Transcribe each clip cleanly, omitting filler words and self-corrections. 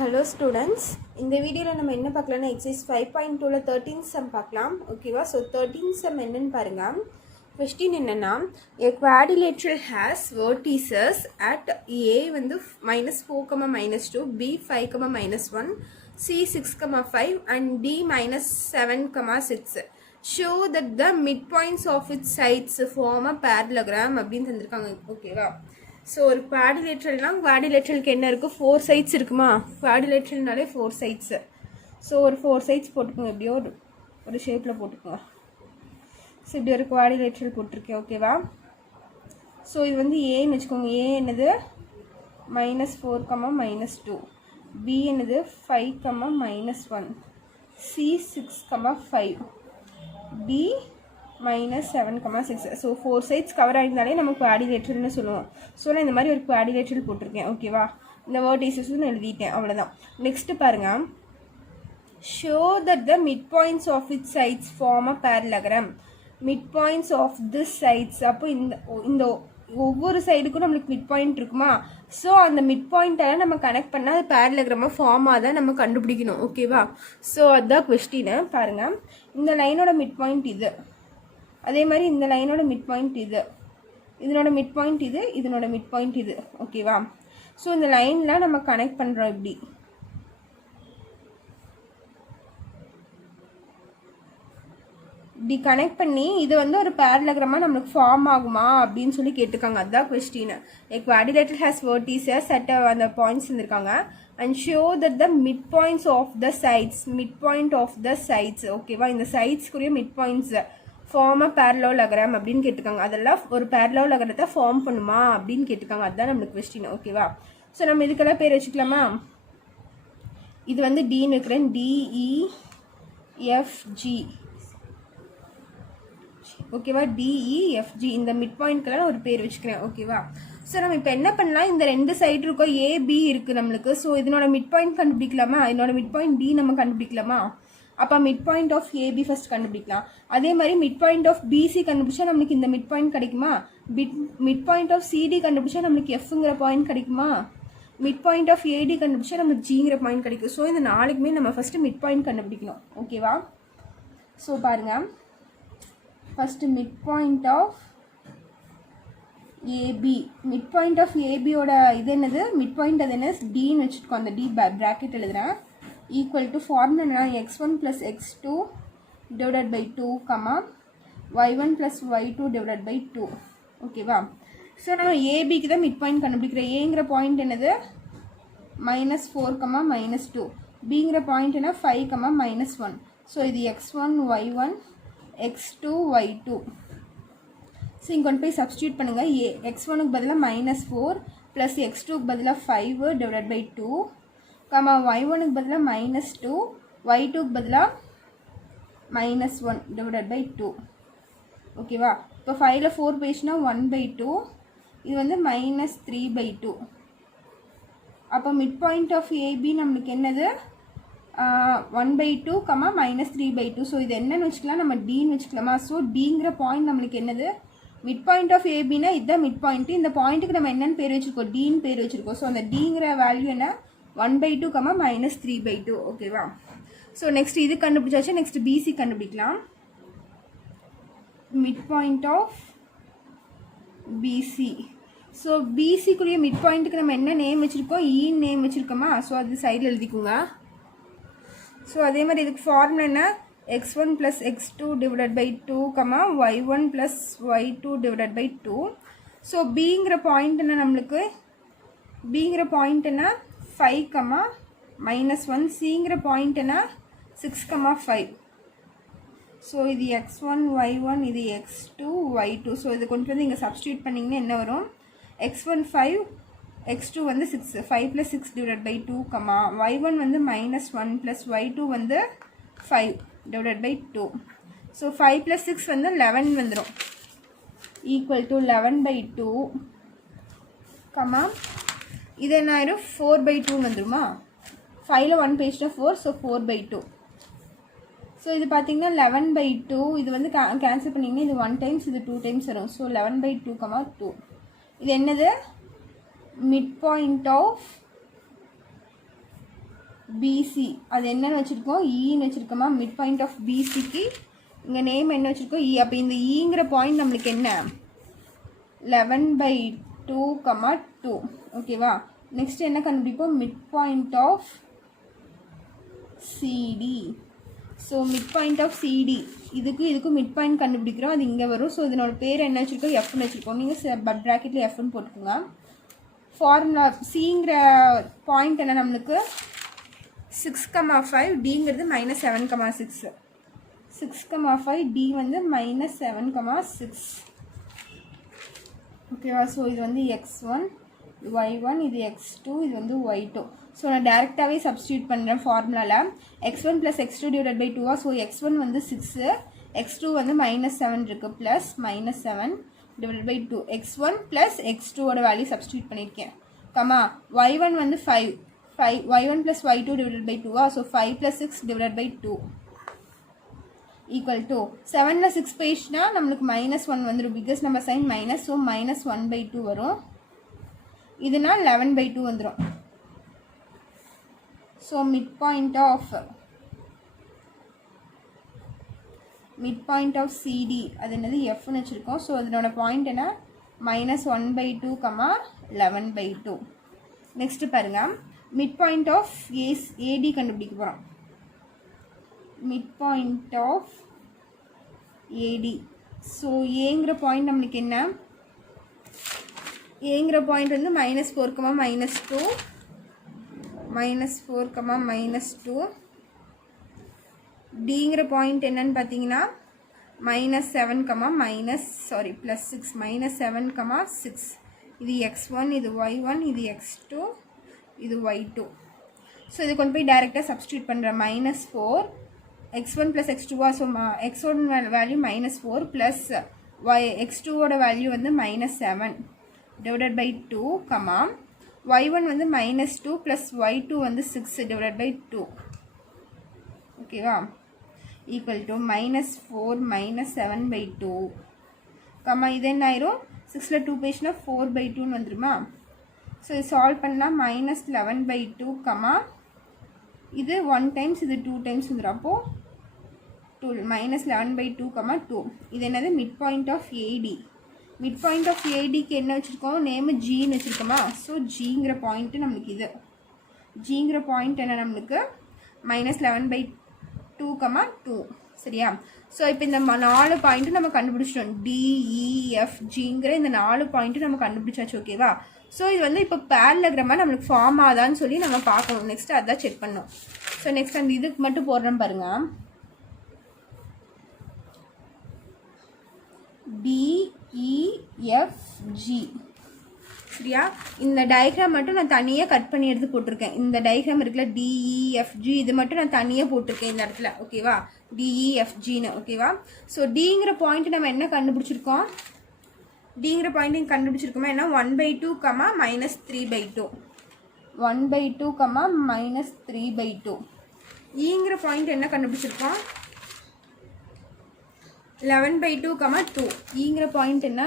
Hello students, இந்த வீடியோல நம்ம என்ன பார்க்கலாம்னா exercise 5.2 ல 13th sum பார்க்கலாம். ஓகேவா? So 13th sum என்னன்னு பாருங்க. Question என்னன்னா a quadrilateral has vertices at A வந்து -4, -2, B 5, -1, C 6, 5 and D -7, 6. Show that the midpoints of its sides form a parallelogram அப்படின்னு தந்திருக்காங்க. ஓகேவா? ஸோ ஒரு குவாடிலேட்ரல்னால் குவாடிலேட்ரலுக்கு என்ன இருக்குது, 4 சைட்ஸ் இருக்குமா? குவாடிலேட்ரல்னாலே 4 சைட்ஸு. ஸோ ஒரு 4 சைட்ஸ் போட்டுக்கோங்க, எப்படியோ ஒரு ஷேப்பில் போட்டுக்கோங்க. ஸோ இப்படி ஒரு குவாடிலேட்ரல் போட்டிருக்கேன். ஓகேவா? ஸோ இது வந்து ஏன்னு வச்சுக்கோங்க. ஏ என்னது -4, -2, பி என்னது 5, -1, C 6, 5, D -7, 6. So 4 sides cover ஆகிருந்தாலே நம்ம குவாடிலேட்ரல்னு சொல்லுவோம். ஸோ நான் இந்த மாதிரி ஒரு குவாடிலேட்ரல் போட்டிருக்கேன். ஓகேவா? இந்த வேர்டிசஸும் நான் எழுதிட்டேன், அவ்வளோதான். நெக்ஸ்ட்டு பாருங்கள், show that the mid points of it sides form a parallelogram. Mid points of this sides, அப்போ இந்த ஒவ்வொரு சைடுக்கும் நம்மளுக்கு மிட் பாயிண்ட் இருக்குமா? ஸோ அந்த மிட் பாயிண்ட்டால் நம்ம கனெக்ட் பண்ணால் அது பேரலகிராமாக ஃபார்மாக தான் நம்ம கண்டுபிடிக்கணும். ஓகேவா? ஸோ அதுதான் கொஸ்டின். பாருங்கள், இந்த லைனோட மிட் பாயிண்ட் இது, அதே மாதிரி இந்த லைனோட மிட் பாயிண்ட் இது, இதனோட மிட் பாயிண்ட் இது, இதனோட மிட் பாயிண்ட் இது. ஓகேவா? ஸோ இந்த லைனில் நம்ம கனெக்ட் பண்ணுறோம். இப்படி கனெக்ட் பண்ணி இது வந்து ஒரு பேரலகிராமாக நம்மளுக்கு ஃபார்ம் ஆகுமா அப்படின்னு சொல்லி கேட்டிருக்காங்க. அதுதான் question. A quadrilateral has vertices at அந்த பாயிண்ட்ஸ் இருந்திருக்காங்க. And show that the midpoints of the sides, midpoint of the sides, ஓகேவா, இந்த சைட்ஸ்க்குரிய மிட் பாயிண்ட்ஸ் ஃபார்ம் அ பேரலோலகிராம் அப்படின்னு கேட்டிருக்காங்க. அதெல்லாம் ஒரு பேரலோலகிரத்தை ஃபார்ம் பண்ணுமா அப்படின்னு கேட்டிருக்காங்க. அதுதான் நம்மளுக்கு கொஸ்டின். ஓகேவா? ஸோ நம்ம இதுக்கெல்லாம் பேர் வச்சுக்கலாமா? இது வந்து டின்னு இருக்கிறேன், DEFG. ஓகேவா? DEFG இந்த மிட் பாயிண்ட்க்கெல்லாம் ஒரு பேர் வச்சுக்கிறேன். ஓகேவா? ஸோ நம்ம இப்போ என்ன பண்ணலாம், இந்த ரெண்டு சைடு இருக்கோம், AB இருக்குது நம்மளுக்கு. ஸோ இதனோட மிட் பாயிண்ட் கண்டுபிடிக்கலாமா? இதனோட மிட் பாயிண்ட் D நம்ம கண்டுபிடிக்கலாமா? அப்போ mid point of AB first கண்டுபிடிக்கலாம். அதே மாதிரி மிட் பாயிண்ட் ஆஃப் பிசி கண்டுபிடிச்சா நம்மளுக்கு இந்த மிட் பாயிண்ட் கிடைக்குமா? மிட் பாயிண்ட் ஆஃப் சிடி கண்டுபிடிச்சா நம்மளுக்கு எஃப்ங்கிற பாயிண்ட் கிடைக்குமா? மிட் பாயிண்ட் ஆஃப் ஏடி கண்டுபிடிச்சா நம்மளுக்கு ஜிங்கிற பாயிண்ட் கிடைக்கும். ஸோ இந்த நாளைக்குமே நம்ம ஃபஸ்ட்டு மிட் பாயிண்ட் கண்டுபிடிக்கணும். ஓகேவா? ஸோ பாருங்கள், first mid point of AB, mid point of ஏபியோட இது என்னது, மிட் பாயிண்ட் அது என்ன, டின்னு வச்சுருக்கோம். அந்த டி ப்ராக்கெட் எழுதுகிறேன். Equal to formula x1 + x2 divided by 2, y1 + y2 divided by 2. ஓகேவா? ஸோ நம்ம ஏபிக்கு தான் மிட் பாயிண்ட் கண்டுபிடிக்கிறேன். ஏங்கிற பாயிண்ட் என்னது -4, -2, பிங்கிற பாயிண்ட் என்ன 5, -1. ஸோ இது x1 y1 x2 y2. So இங்கே கொண்டு போய் சப்ஸ்டியூட் பண்ணுங்கள். x1க்கு பதிலாக -4 + x2க்கு பதிலாக 5 டிவைடட் பை 2, y1க்கு பதிலாக -2, y2க்கு பதிலாக -1 டிவைடட் பை 2. ஓகேவா? இப்போ 5ல் 4 போயிடுச்சுன்னா 1/2, இது வந்து -3/2. அப்போ மிட் பாயிண்ட் ஆஃப் ஏபி நம்மளுக்கு என்னது 1/2, -3/2. ஸோ இது என்னன்னு வச்சுக்கலாம், நம்ம டின்னு வச்சுக்கலாமா? ஸோ டிங்கிற பாயிண்ட் நம்மளுக்கு என்னது, மிட் பாயிண்ட் ஆஃப் ஏபினா இதுதான் மிட் பாயிண்ட். இந்த பாயிண்ட்டுக்கு நம்ம என்னென்னு பேர் வச்சுருக்கோம், டின்னு பேர் வச்சுருக்கோம். ஸோ அந்த டிங்கிற வேல்யூ என்ன, 1/2, -3/2. ஓகேவா? ஸோ நெக்ஸ்ட் இது கண்டுபிடிச்சாச்சு. நெக்ஸ்ட் பிசி கண்டுபிடிக்கலாம். Mid point of PC. So பிசிக்குரிய மிட் பாயிண்ட்டுக்கு நம்ம என்ன நேம் வச்சுருக்கோம், ஈன்னு நேம் வச்சுருக்கோமா? ஸோ அது சைடில் எழுதிக்கோங்க. ஸோ அதே மாதிரி இதுக்கு ஃபார்முலா என்ன, x1 + x2 divided by 2, y1 + y2 divided by 2. So பிங்கிற பாயிண்ட் என்ன நம்மளுக்கு, பிங்கிற பாயிண்ட் என்ன 5, -1, சிங்கிற பாயிண்ட் என்ன 6, 5. ஸோ இது x1 y1, இது x2 y2. ஸோ இது கொண்டு வந்து இங்கே சப்ஸ்டியூட் பண்ணிங்கன்னா என்ன வரும், x1 5, x2 வந்து 6, 5 + 6 டிவைடட் பை 2, y1 வந்து -1 + y2 வந்து 5 டிவைடட் பை 2. ஸோ 5 + 6 வந்து 11 வந்துடும். ஈக்குவல் டு 11/2, இது என்ன ஆயிரும் 4/2 வந்துடுமா? 5ல் 1 பேஜ்னா 4, ஸோ 4/2. ஸோ இது பார்த்தீங்கன்னா 11/2, இது வந்து கேன்சல் பண்ணிங்கன்னா இது 1 டைம்ஸ், இது 2 டைம்ஸ் வரும். ஸோ 11/2, 2. இது என்னது, midpoint of பிசி அது என்னன்னு வச்சுருக்கோம், ஈன்னு வச்சுருக்கோமா. மிட் பாயிண்ட் ஆஃப் பிசிக்கு இங்கே நேம் என்ன வச்சுருக்கோம், இ. அப்போ இந்த ஈங்கிற பாயிண்ட் நம்மளுக்கு என்ன 11/2, 2. நெக்ஸ்ட் என்ன கண்டுபிடிப்போம், mid point of CD. So mid point of CD இதுக்கும் மிட் பாயிண்ட் கண்டுபிடிக்கிறோம், அது இங்கே வரும். ஸோ இதனோட பேர் என்ன வச்சுருக்கோம், எஃப்னு வச்சுருக்கோம். நீங்கள் ப்ராக்கெட்டில் எஃப்னு போட்டுக்கோங்க. ஃபார்முலா சிங்கிற பாயிண்ட் என்ன நம்மளுக்கு 6,5, டிங்கிறது -7,6. 6,5, டி வந்து -7,6. ஓகேவா. ஸோ இது வந்து x1, y1, இது x2, இது வந்து y2. ஸோ நான் டேரெக்டாகவே சப்ஸ்டியூட் பண்ணுறேன் ஃபார்முலாவில். x1 + x2 / 2. ஸோ x1 வந்து 6, x2 வந்து -7 இருக்குது, plus -7 / 2. x1 + x2 value substitute பண்ணியிருக்கேன். y1 வந்து 5, y1 + y2 / 2. So 5 + 6 / 2 equal to 7ல் 6 போயிடுச்சுன்னா நம்மளுக்கு -1 வந்துடும். பிகாஸ் நம்ம சைன் மைனஸ், ஸோ -1/2 வரும். இதனால் 11/2 வந்துடும். So mid point of CD அது என்னது எஃப்னு வச்சுருக்கோம். ஸோ அதனோட பாயிண்ட் என்ன -1/2, 11/2. நெக்ஸ்ட்டு பாருங்கள், மிட் பாயிண்ட் ஆஃப் ஏடி கண்டுபிடிக்க போகிறோம். Mid point of AD. So ஏங்கிற பாயிண்ட் நம்மளுக்கு என்ன, ஏங்கிற பாயிண்ட் வந்து -4, -2, -4, டிங்கிற பாயிண்ட் என்னன்னு பார்த்தீங்கன்னா -7, +6, -7,6. இது x1, இது y1, இது x2, இது y2. ஸோ இது கொண்டு போய் டைரெக்டாக சப்ஸ்டியூட் பண்ணுறேன். -4, x1 + x2. So x1 value -4 plus x2ஓட வேல்யூ வந்து -7 / 2, y1 வந்து -2 ப்ளஸ் y2 வந்து 6 / 2. ஓகேவா. Equal to -4 -7/2. இது என்ன ஆயிரும், 6ல் 2 போயிடுச்சுன்னா 4/2ன்னு வந்துடுமா. ஸோ இது சால்வ் பண்ணால் -11/2, இது 1 டைம்ஸ், இது 2 டைம்ஸ் வந்துடும். அப்போது -11/2, 2. இது என்னது, mid point of AD. Mid point of ஏடிக்கு என்ன வச்சுருக்கோம், நேமு ஜின்னு வச்சுருக்கோமா. ஸோ ஜிங்கிற பாயிண்ட்டு நம்மளுக்கு இது, ஜிங்கிற பாயிண்ட் என்ன நம்மளுக்கு -11/2, 2. சரியா. ஸோ இப்போ இந்த 4 பாயிண்ட்டு நம்ம கண்டுபிடிச்சிட்டோம். டிஇஎஃப்ஜிங்கிற இந்த 4 பாயிண்ட்டு நம்ம கண்டுபிடிச்சாச்சு. ஓகேவா. ஸோ இது வந்து இப்போ பேரலகிராமாக நம்மளுக்கு ஃபார்ம் ஆதான்னு சொல்லி நம்ம பார்க்கணும். நெக்ஸ்ட்டு அதான் செக் பண்ணோம். ஸோ நெக்ஸ்ட் அந்த இதுக்கு மட்டும் போடுறோம் பாருங்கள். டிஇஎஃப்ஜி. சரியா. இந்த டயக்ராம் மட்டும் நான் தனியாக கட் பண்ணி எடுத்து போட்டிருக்கேன். இந்த டயக்ராம் இருக்குல்ல, டிஇஎஃப்ஜி, இது மட்டும் நான் தனியாக போட்டிருக்கேன் இந்த இடத்துல. ஓகேவா. டிஇஎஃப்ஜின்னு. ஓகேவா. ஸோ டிங்கிற பாயிண்ட் நம்ம என்ன கண்டுபிடிச்சிருக்கோம், டிங்கிற பாயிண்ட் கண்டுபிடிச்சிருக்கோமா என்ன, 1/2, -3/2. 1/2, -3/2. ஈங்கிற பாயிண்ட் என்ன கண்டுபிடிச்சிருக்கோம், 11/2, 2. ஈங்கிற பாயிண்ட் என்ன,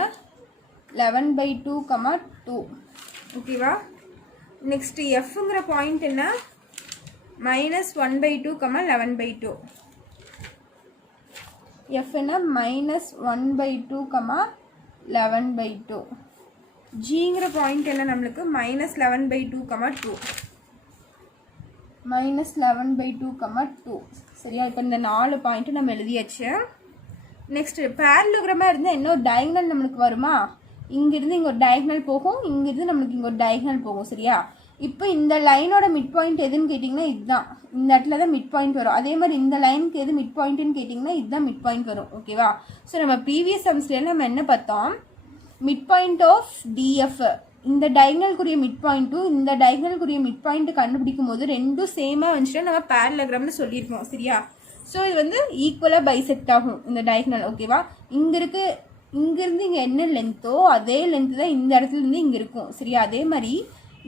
11/2, 2. ஓகேவா. நெக்ஸ்ட்டு எஃப்ங்கிற பாயிண்ட் என்ன, -1/2, 11/2. எஃப் என்ன, -1/2, 11/2. ஜிங்கிற பாயிண்ட் என்ன நம்மளுக்கு, -11/2, 2. -11/2, 2. சரியா. இப்போ இந்த 4 பாயிண்ட்டு நம்ம எழுதியாச்சு. நெக்ஸ்ட்டு பேரலோகிராமாக இருந்தால் என்ன ஒரு டயக்னல் நம்மளுக்கு வருமா, இங்கேருந்து இங்கே ஒரு டயக்னல் போகும், இங்கேருந்து நம்மளுக்கு இங்கே ஒரு டயக்னல் போகும். சரியா. இப்போ இந்த லைனோட மிட் பாயிண்ட் எதுன்னு கேட்டிங்கன்னா இதுதான், இந்த இடத்துல தான் மிட் பாயிண்ட் வரும். அதே மாதிரி இந்த லைனுக்கு எது மிட் பாயிண்ட்டுன்னு கேட்டிங்கன்னா இதுதான் மிட் பாயிண்ட் வரும். ஓகேவா. ஸோ நம்ம ப்ரீவியஸ் சம்ஸ்லேயே நம்ம என்ன பார்த்தோம், மிட் பாயிண்ட் ஆஃப் டிஎஃப், இந்த டயக்னலுக்குரிய மிட் பாயிண்ட்டும் இந்த டயக்னலுக்குரிய மிட் பாயிண்ட்டு கண்டுபிடிக்கும் போது ரெண்டும் சேமாக வந்துச்சுன்னா நம்ம பேரலகிராம்னு சொல்லியிருக்கோம். சரியா. ஸோ இது வந்து ஈக்குவலாக பைசெக்ட் ஆகும் இந்த டயக்னல். ஓகேவா. இங்கேருந்து இங்கே என்ன லென்த்தோ அதே லென்த்து தான் இந்த இடத்துலேருந்து இங்கே இருக்கும். சரியா. அதே மாதிரி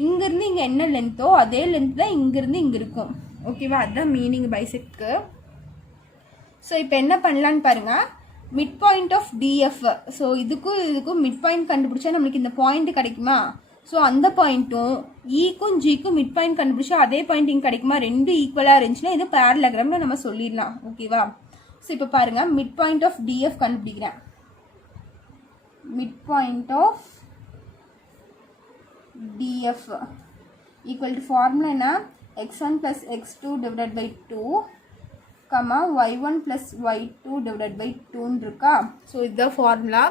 இங்கேருந்து இங்கே என்ன லென்த்தோ அதே லென்த் தான் இங்கேருந்து இங்கே இருக்கும். ஓகேவா. அதுதான் மீனிங் பைசெக்ட்க்கு. ஸோ இப்போ என்ன பண்ணலான்னு பாருங்கள், mid point of DF. So இதுக்கும் மிட் பாயிண்ட் கண்டுபிடிச்சா நம்மளுக்கு இந்த பாயிண்ட் கிடைக்குமா. ஸோ அந்த பாயிண்ட்டும் ஈக்கும் ஜிக்கும் மிட் பாயிண்ட் கண்டுபிடிச்சா அதே பாயிண்ட் இங்கே கிடைக்குமா, ரெண்டு ஈக்குவலாக இருந்துச்சுன்னா இது பேரலகிராம்னு நம்ம சொல்லிடலாம். ஓகேவா? ஸோ இப்போ பாருங்கள், மிட் பாயிண்ட் ஆஃப் டிஎஃப் கண்டுபிடிக்கிறேன். Mid point of DF equal to formula என்ன, x1 + x2 / 2 y1 + y2 / 2 இருக்கா. ஸோ இதுதான் ஃபார்முலா.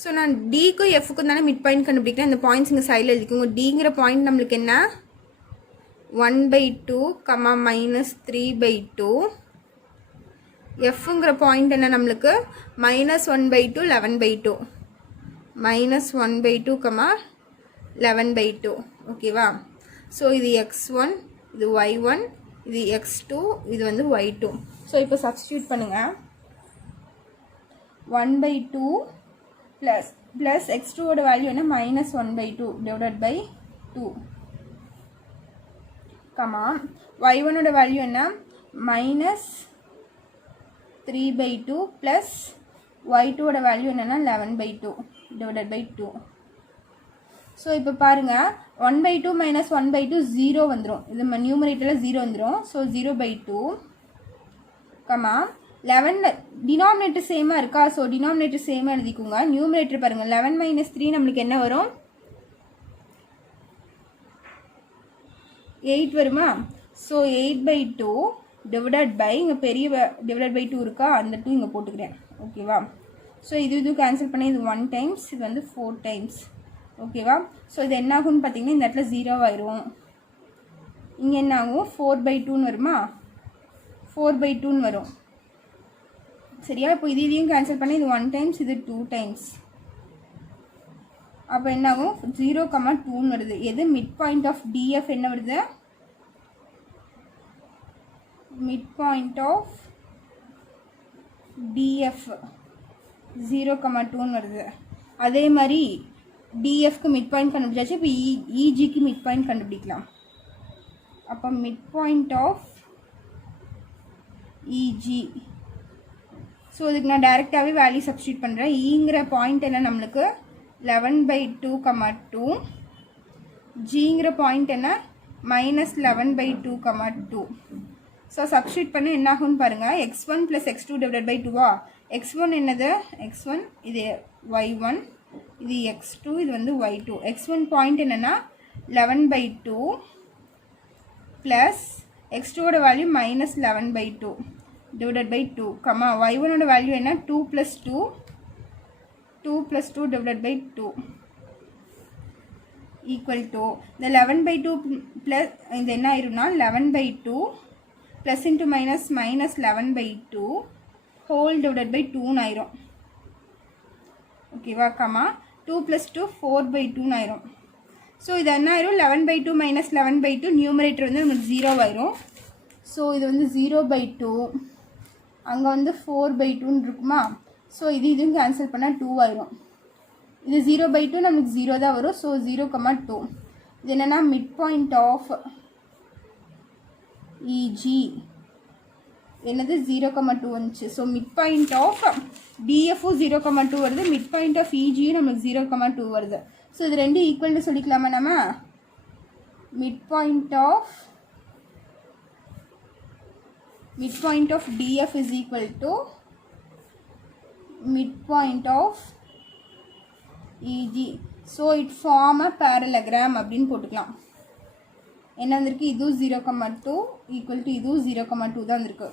ஸோ நான் டிக்கும் எஃப்க்கும் தானே மிட் பாயிண்ட் கண்டுபிடிக்கிறேன். இந்த பாயிண்ட்ஸ் இங்கே சைடில் எழுதிக்கோங்க. டிங்கிற பாயிண்ட் நம்மளுக்கு என்ன, 1/2 -3/2. எஃப்ங்கிற பாயிண்ட் என்ன நம்மளுக்கு, -1/2 11/2. -1/2 11/2. ஓகேவா? ஸோ இது x1, இது y1, இது x2, இது வந்து y2. ஸோ இப்போ சப்ஸ்டியூட் பண்ணுங்கள். 1/2 ப்ளஸ் x2ஓட வேல்யூ என்ன, -1/2 / 2 y1ஓட வேல்யூ என்ன, -3/2 ப்ளஸ் y2ஓட வேல்யூ என்னென்னா 11/2 / 2. ஸோ இப்போ பாருங்கள், 1/2 - 1/2 0 வந்துடும். இது நியூமரேட்டரில் 0 வந்துடும். ஸோ 0/2 11 டினாமினேட்டர் சேமாக இருக்கா. ஸோ டினாமினேட்டர் சேமாக எழுதிக்கோங்க. நியூமரேட்டர் பாருங்கள், 11 - 3 நம்மளுக்கு என்ன வரும், 8 வருமா. ஸோ 8/2 டிவைடட் பை, இங்கே பெரிய டிவைடட் பை 2 இருக்கா, அந்த 2 இங்கே போட்டுக்கிறேன். ஓகேவா? ஸோ இது கேன்சல் பண்ணி இது 1 டைம்ஸ், இது வந்து 4 டைம்ஸ். ஓகேவா? ஸோ இது என்ன ஆகும்னு பார்த்தீங்கன்னா இந்த இடத்துல 0 ஆயிரும். இங்கே என்ன ஆகும், 4/2 வருமா, 4/2 வரும். சரியா? இப்போ இதையும் கேன்சல் பண்ணி இது 1 டைம்ஸ், இது 2 டைம்ஸ். அப்போ என்ன ஆகும், 0,2 வருது. எது, மிட் பாயிண்ட் ஆஃப் டிஎஃப் என்ன வருது, மிட் பாயிண்ட் ஆஃப் டிஎஃப் 0,2 வருது. அதே மாதிரி டிஎஃப்க்கு மிட் பாயிண்ட் கண்டுபிடிச்சாச்சு. இப்போ இஜிக்கு மிட் பாயிண்ட் கண்டுபிடிக்கலாம். அப்போ மிட் பாயிண்ட் ஆஃப் இஜி. ஸோ இதுக்கு நான் டைரெக்டாகவே வேல்யூ சப்ஸ்டியூட் பண்ணுறேன். ஈங்கிற பாயிண்ட் என்ன நம்மளுக்கு 11/2, ஜிங்கிற பாயிண்ட் என்ன -11/2, ஸோ சப்ஸ்டியூட் பண்ண என்ன ஆகும்னு பாருங்கள். x1 + x2 / 2வா. x1 என்னது, x1 இது y1, இது x2, இது வந்து y2. x1 பாயிண்ட் என்னென்னா 11/2 ப்ளஸ் x2ஓட வேல்யூ -11/2 divided by 2, y1ஓட வேல்யூ என்ன, 2 + 2 divided by 2 equal to இந்த 11/2 ப்ளஸ் இது என்ன ஆயிரும்னா 11/2 plus into minus -11/2 whole divided by 2 ஆயிரும். ஓகேவா? 2 + 2 4/2 ஆயிரும். ஸோ இது என்ன ஆயிரும், 11/2 - 11/2 நியூமரேட்டர் வந்து நமக்கு 0 ஆயிரும். ஸோ இது வந்து 0/2, அங்கே வந்து 4/2 இருக்குமா. ஸோ இதுவும் கேன்சல் பண்ணால் 2 ஆயிரும். இது 0/2 நமக்கு 0 தான் வரும். ஸோ 0,2 இது என்னென்னா மிட் பாயிண்ட் ஆஃப் இஜி என்னது 0,2 வந்துச்சு. ஸோ மிட் பாயிண்ட் ஆஃப் டிஎஃப்பும் 0,2 வருது, மிட் பாயிண்ட் ஆஃப் இஜியும் நமக்கு 0,2 வருது. ஸோ இது ரெண்டும் ஈக்குவல்னு சொல்லிக்கலாமா நம்ம. Mid point of DF is equal to midpoint of EG. So it form a parallelogram அப்படின்னு போட்டுக்கலாம். என்ன வந்திருக்கு, இதுவும் 0,2 ஈக்குவல் டு இதுவும் 0,2 தான் வந்திருக்கு.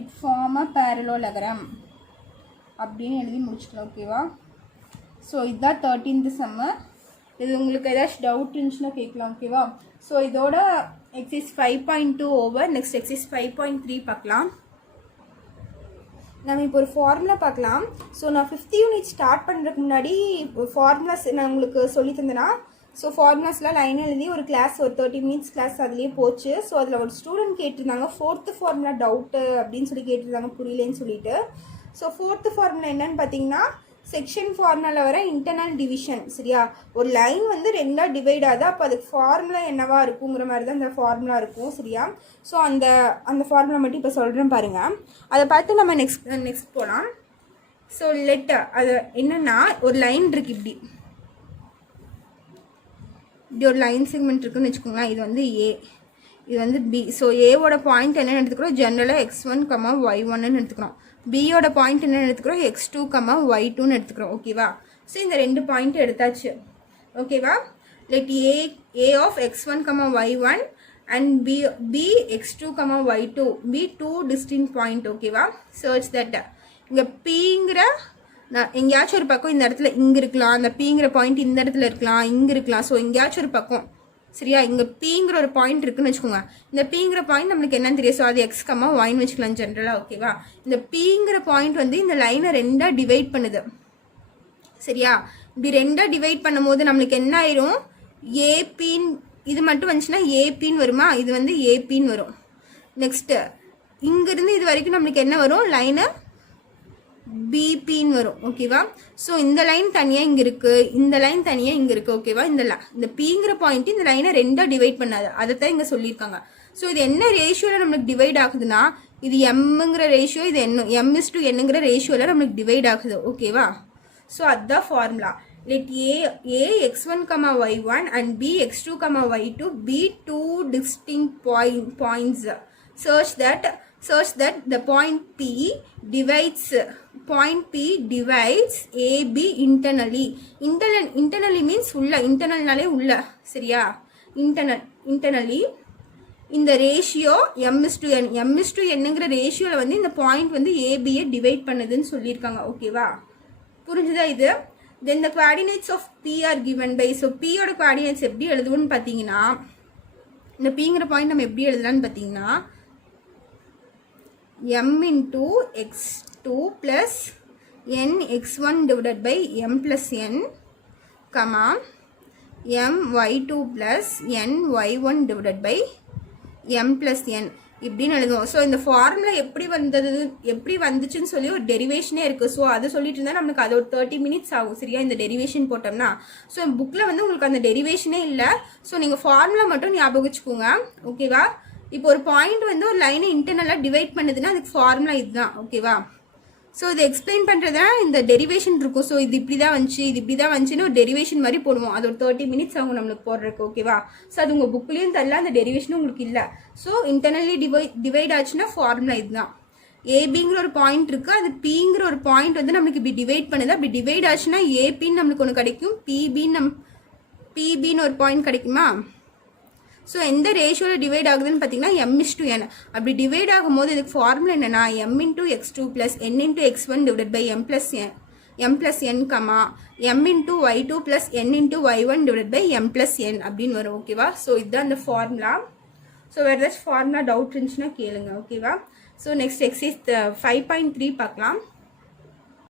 இட் ஃபார்ம் அ பேரலோகிராம் அப்படின்னு எழுதி முடிச்சுக்கலாம். ஓகேவா? ஸோ இதுதான் 13th சம்மு. இது உங்களுக்கு ஏதாச்சும் டவுட் இருந்துச்சுன்னா கேட்கலாம். ஓகேவா? ஸோ இதோட எக்ஸைஸ் 5.2 ஓவர். நெக்ஸ்ட் எக்ஸைஸ் 5.3 பார்க்கலாம். நம்ம இப்போ ஒரு ஃபார்முலா பார்க்கலாம். ஸோ நான் 5th யூனிட் ஸ்டார்ட் பண்ணுறதுக்கு முன்னாடி ஃபார்முலாஸ் நான் உங்களுக்கு சொல்லி தந்தேன்னா, ஸோ ஃபார்முலாஸ்லாம் லைன் எழுதி ஒரு கிளாஸ் ஒரு 30 minutes கிளாஸ் அதுலேயே போச்சு. ஸோ அதில் ஒரு ஸ்டூடெண்ட் கேட்டிருந்தாங்க 4th ஃபார்முலா டவுட்டு அப்படின்னு சொல்லி கேட்டிருந்தாங்க, புரியலேன்னு சொல்லிட்டு. ஸோ 4th ஃபார்முலா என்னன்னு பார்த்தீங்கன்னா, செக்ஷன் ஃபார்முலாவில் வர இன்டர்னல் டிவிஷன். சரியா? ஒரு லைன் வந்து 2ஆக டிவைட் ஆகுது, அப்போ அதுக்கு ஃபார்முலா என்னவா இருக்குங்கிற மாதிரி தான் அந்த ஃபார்முலா இருக்கும். சரியா? ஸோ அந்த ஃபார்முலா மட்டும் இப்போ சொல்கிறேன் பாருங்கள். அதை பார்த்து நம்ம நெக்ஸ்ட் போகலாம். ஸோ லெட் அது என்னன்னா ஒரு லைன் இருக்கு இப்படி ஒரு லைன் செக்மெண்ட் இருக்குன்னு வச்சுக்கோங்களேன். இது வந்து ஏ, இது வந்து பி. ஸோ ஏவோட பாயிண்ட் என்னென்னு எடுத்துக்கிறோம், ஜென்ரலாக x1, y1ன்னு எடுத்துக்கிறோம். பியோட பாயிண்ட் என்னென்னு எடுத்துக்கிறோம், x2, y2ன்னு எடுத்துக்கிறோம். ஓகேவா? ஸோ இந்த ரெண்டு பாயிண்ட் எடுத்தாச்சு. ஓகேவா? Let A of x1, y1 and b x2, y2 be two distinct point. ஓகேவா? சர்ச் தட் இங்கே பிங்கிற நான் எங்கேயாச்சும் ஒரு பக்கம் இந்த இடத்துல இங்கே இருக்கலாம், அந்த பிங்கிற பாயிண்ட் இந்த இடத்துல இருக்கலாம், இங்கே இருக்கலாம். ஸோ எங்கேயாச்சும் ஒரு பக்கம் சரியா, இங்கே பிங்கிற ஒரு பாயிண்ட் இருக்குன்னு வச்சுக்கோங்க. இந்த பிங்கிற பாயிண்ட் நம்மளுக்கு என்னன்னு தெரியும். ஸோ அது x, yன்னு வச்சுக்கலாம் ஜென்ரலாக. ஓகேவா? இந்த பிங்கிற பாயிண்ட் வந்து இந்த லைனை ரெண்டாக டிவைட் பண்ணுது. சரியா? இப்படி ரெண்டாக டிவைட் பண்ணும் போது நம்மளுக்கு என்ன ஆயிரும், ஏபின் இது மட்டும் வந்துச்சுன்னா ஏபின்னு வருமா, இது வந்து ஏபின்னு வரும். நெக்ஸ்ட்டு இங்கேருந்து இது வரைக்கும் நம்மளுக்கு என்ன வரும், லைனை பிபின்னு வரும். ஓகேவா? ஸோ இந்த லைன் தனியாக இங்கே இருக்குது, இந்த லைன் தனியாக இங்கே இருக்குது. ஓகேவா? இந்த பிங்கிற பாயிண்ட் இந்த லைனை ரெண்டாக டிவைட் பண்ணாது, அதை தான் இங்கே சொல்லியிருக்காங்க. ஸோ இது என்ன ரேஷியோவில் நம்மளுக்கு டிவைட் ஆகுதுன்னா, இது எம்ங்கிற ரேஷியோ, இது n/n ரேஷியோவில் நம்மளுக்கு டிவைட் ஆகுது. ஓகேவா? ஸோ அதுதான் formula. Let a x1, y1 and b x2, y2 be two distinct points such that the point P divides AB internally. Internally means உள்ள, இன்டர்னல்னாலே உள்ள. சரியா? internally இந்த ரேஷியோ m/n ரேஷியோவில் வந்து இந்த பாயிண்ட் வந்து ஏபியை டிவைட் பண்ணுதுன்னு சொல்லியிருக்காங்க. ஓகேவா? புரிஞ்சுதா இது? Then the coordinates of P are given by, so P ஓட coordinates எப்படி எழுதுவோன்னு பார்த்தீங்கன்னா, இந்த Pங்கிற பாயிண்ட் நம்ம எப்படி எழுதலான்னு பார்த்தீங்கன்னா, m into x2 plus n x1 divided by m plus n, m y2 plus n y1 divided by m plus n இப்படின்னு எழுதுவோம். So இந்த ஃபார்முலா எப்படி வந்துச்சுன்னு சொல்லி ஒரு டெரிவேஷனே இருக்குது. ஸோ அதை சொல்லிட்டு இருந்தால் நம்மளுக்கு அது ஒரு 30 minutes ஆகும். சரியா? இந்த டெரிவேஷன் போட்டோம்னா. ஸோ புக்கில் வந்து உங்களுக்கு அந்த டெரிவேஷனே இல்லை. ஸோ நீங்கள் ஃபார்முலா மட்டும் ஞாபகம் வச்சுக்கோங்க. ஓகேவா? இப்போ ஒரு பாயிண்ட் வந்து ஒரு லைனை இன்டர்னலாக டிவைட் பண்ணுதுன்னா அதுக்கு ஃபார்முலா இதுதான். ஓகேவா? ஸோ இதை எக்ஸ்பிளைன் பண்ணுறதா இந்த டெரிவேஷன் இருக்கும். ஸோ இது இப்படி தான் வந்துச்சு, இது இப்படி தான் வந்துச்சுன்னு ஒரு டெரிவேஷன் மாதிரி போடுவோம். அது ஒரு 30 minutes ஆகும் நம்மளுக்கு போடுறதுக்கு. ஓகேவா? ஸோ அது உங்கள் புக்லேயும் தரல, அந்த டெரிவேஷனும் உங்களுக்கு இல்லை. ஸோ இன்டர்னலி டிவைட் ஆச்சுன்னா ஃபார்முலா இதுதான். ஏபிங்கிற ஒரு பாயிண்ட் இருக்குது, அது பிங்கிற ஒரு பாயிண்ட் வந்து நம்மளுக்கு இப்படி டிவைட் பண்ணுது. அப்படி டிவைட் ஆச்சுன்னா ஏபின்னு நம்மளுக்கு ஒன்று கிடைக்கும், பிபின்னு ஒரு பாயிண்ட் கிடைக்குமா? ஸோ எந்த ரேஷியோவில் டிவைட் ஆகுதுன்னு பார்த்தீங்கன்னா m/n. அப்படி டிவைட் ஆகும்போது இதுக்கு ஃபார்முலா என்னென்னா m into x2 plus n into x1 divided by m plus n, m into y2 plus n into y1 divided by m plus n அப்படின்னு வரும். ஓகேவா? ஸோ இதுதான் அந்த ஃபார்முலா. ஸோ வேறு ஏதாச்சும் ஃபார்முலா டவுட் இருந்துச்சுன்னா கேளுங்க. ஓகேவா? ஸோ நெக்ஸ்ட் எக்ஸசைஸ் 5.3 பார்க்கலாம்.